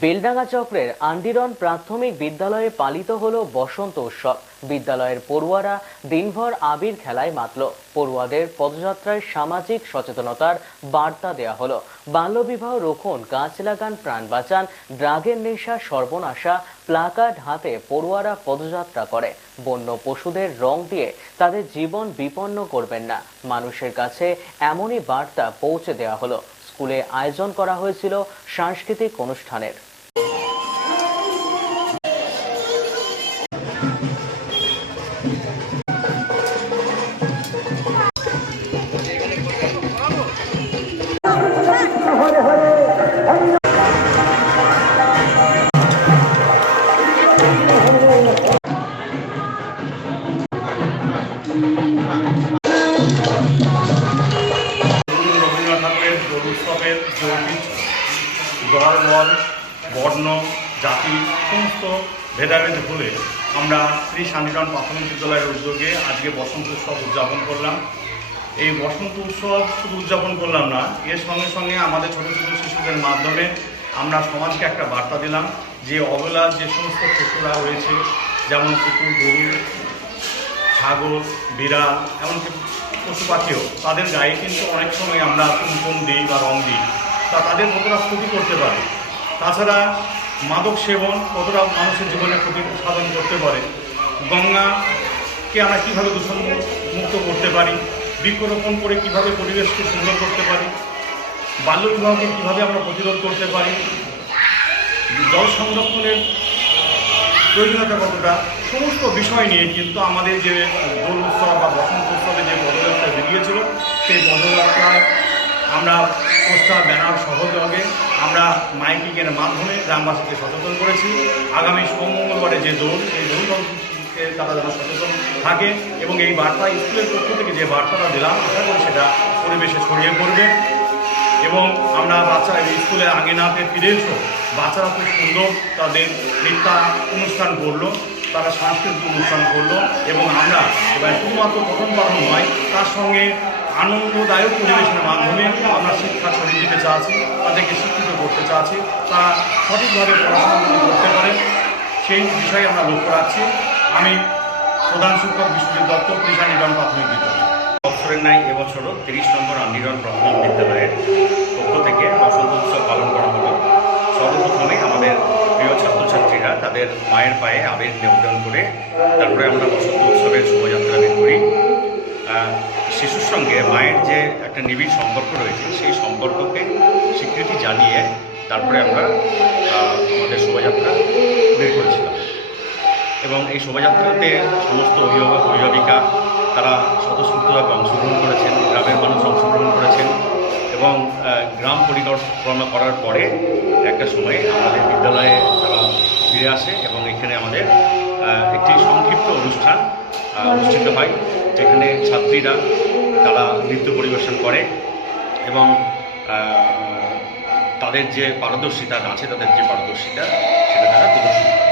বেলডাঙ্গা চক্রের আন্দিরন প্রাথমিক বিদ্যালয়ে পালিত হলো বসন্ত উৎসব। বিদ্যালয়ের পড়ুয়ারা দিনভর আবির খেলায় মাতল। পড়ুয়াদের পদযাত্রায় সামাজিক সচেতনতার বার্তা দেওয়া হলো। বাল্যবিবাহ রোখুন, গাছ লাগান, প্রাণ বাঁচান, ড্রাগের নেশা, সর্বনাশা, প্লাকার্ড হাতে পড়ুয়ারা পদযাত্রা করে। বন্য পশুদের রং দিয়ে তাদের জীবন বিপন্ন করবেন না। মানুষের কাছে এমনই বার্তা পৌঁছে দেওয়া হলো। স্কুলে আয়োজন করা হয়েছিল সাংস্কৃতিক অনুষ্ঠানের। দল বল বর্ণ, জাতি, সমস্ত ভেদাভেদ ভুলে আমরা শ্রী শান্তিরাম প্রাথমিক বিদ্যালয়ের উদ্যোগে আজকে বসন্ত উৎসব উদযাপন করলাম। এই বসন্ত উৎসব শুধু উদযাপন করলাম না, এর সঙ্গে সঙ্গে আমাদের ছোটো ছোটো শিশুদের মাধ্যমে আমরা সমাজকে একটা বার্তা দিলাম যে অবহেলার যে সমস্ত পশুরা রয়েছে, যেমন কুকুর, গরু, ছাগল, বিড়াল, এমনকি পশু পাখিও, তাদের গায়ে কিন্তু অনেক সময় আমরা কুমকুম দিই বা রং দিই। তা তাদের কতটা ক্ষতি করতে পারে? তাছাড়া মাদক সেবন কতটা মানুষের জীবনে ক্ষতি সাধন করতে পারে? গঙ্গাকে আমরা কীভাবে দূষণ মুক্ত করতে পারি? বৃক্ষরোপণ করে কীভাবে পরিবেশকে সুন্দর করতে পারি? বাল্য বিবাহকে কীভাবে আমরা প্রতিরোধ করতে পারি? জল সংরক্ষণের প্রয়োজনীয়তা কতটা? সমস্ত বিষয় নিয়ে কিন্তু আমাদের যে দোল উৎসব বা বসন্ত আমরা পোস্টার, ব্যানার সহযোগে আমরা মাইকিংয়ের মাধ্যমে গ্রামবাসীকে সচেতন করেছি। আগামী সোম মঙ্গলবারে যে দোল সেই দলকে তারা যেন সচেতন থাকে এবং এই বার্তা স্কুলের পক্ষ থেকে যে বার্তাটা দিলাম, আশা করি সেটা পরিবেশে ছড়িয়ে পড়বে এবং আমরা বাচ্চা স্কুলে আঙিনাতে ফিরে এসো। বাচ্চারা খুব সুন্দর তাদের নৃত্যা অনুষ্ঠান করল, তারা সাংস্কৃতিক অনুষ্ঠান করল এবং আমরা এবার শুধুমাত্র পাঠন নয়, তার সঙ্গে আনন্দদায়ক পরিবেশনের মাধ্যমে আমরা শিক্ষা ছড়িয়ে দিতে চাচ্ছি, তাদেরকে শিক্ষিত করতে চাচ্ছি, তারা সঠিকভাবে পড়াশোনা করতে পারে, সেই বিষয়ে আমরা লক্ষ্য রাখছি। আমি প্রধান শিক্ষক বিশ্বজিৎ দত্ত, কৃষা নিগম প্রাথমিক বিদ্যালয়। বছরের ন্যায় এবছরও তিরিশ নম্বর আন্দিরন প্রাথমিক বিদ্যালয়ের পক্ষ থেকে বসন্ত উৎসব পালন করা হলো। সর্বপ্রথমে আমাদের প্রিয় ছাত্রছাত্রীরা তাদের মায়ের পায়ে আবির নিবেদন করে তারপরে আমরা বসন্ত উৎসবের শোভাযাত্রা বের করি। শিশুর সঙ্গে মায়ের যে একটা নিবিড় সম্পর্ক রয়েছে, সেই সম্পর্ককে স্বীকৃতি জানিয়ে তারপরে আমরা আমাদের শোভাযাত্রা বের করেছিলাম। এবং এই শোভাযাত্রাতে সমস্ত অভিভাবক, অভিভাবিকা, তারা স্বতঃস্ফূর্তভাবে অংশগ্রহণ করেছেন, গ্রামের মানুষ অংশগ্রহণ করেছেন এবং গ্রাম পরিকল্পনা করার পরে একটা সময়ে আমাদের বিদ্যালয়ে তারা ফিরে আসে এবং এখানে আমাদের একটি সংক্ষিপ্ত অনুষ্ঠান অনুষ্ঠিত হয়, যেখানে ছাত্রীরা তারা নৃত্য পরিবেশন করে এবং তাদের যে পারদর্শিতা আছে, তাদের যে পারদর্শিতা, সেটা তারা প্রদর্শন করে।